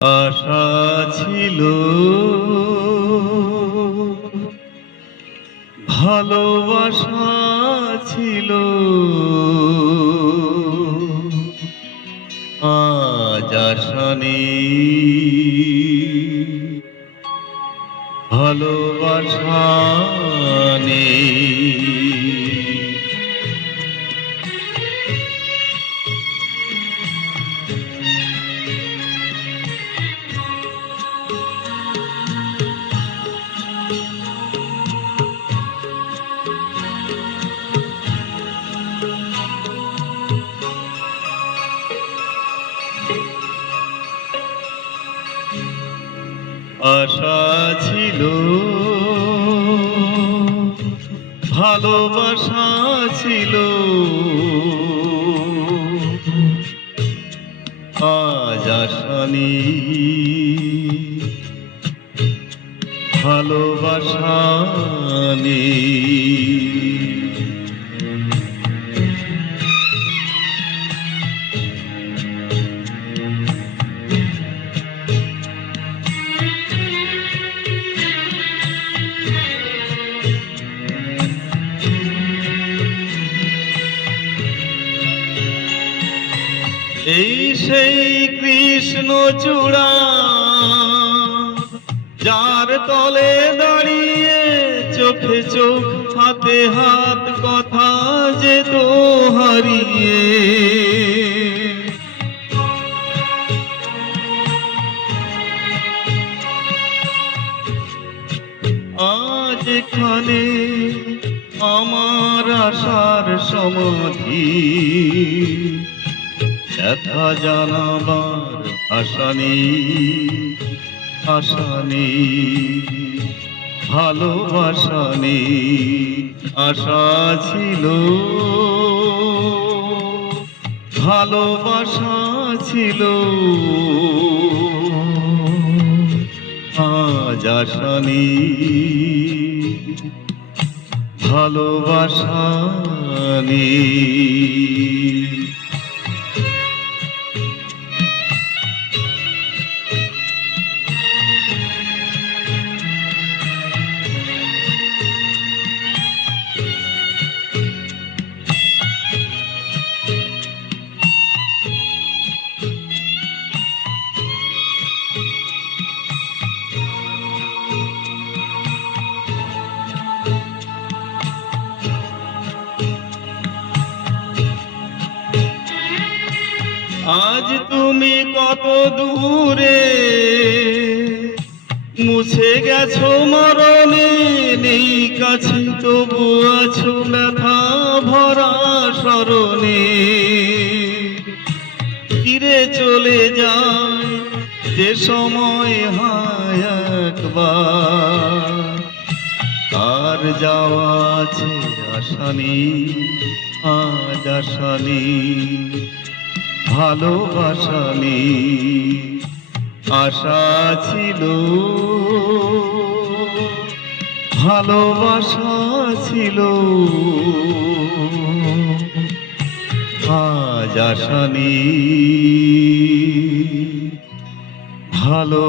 আশা ছিল, ভালোবাসা ছিল, আজ আশা নেই, ভালোবাসা নেই। আশা ছিল, ভালোবাসা ছিল, আজ আশা নেই, ভালোবাসা নেই। এই সেই কৃষ্ণচূড়া, যার তলে দাঁড়িয়ে চোখে চোখ হাতে হাত কথা যেত হারিয়ে। আজ এখানে আমার আশার সমাধি, ব্যথা জানাবার আশা নেই, আশা নেই, ভালোবাসা নেই। আশা ছিল, ভালোবাসা ছিল, আজ আশা নেই, ভালোবাসা নেই। আজ তুমি কত দূরে, মুছে গেছো মরণে, নেই কাছে তবু আছো ব্যথা ভরা স্মরণে। ফিরে চলে যায় যে সময় হায় একবার, আর যাওয়া আছে আশা নেই, আজ আশা নেই, ভালোবাসা নেই। আশা ছিল, ভালোবাসা ছিল, আজ আশা নেই, ভালো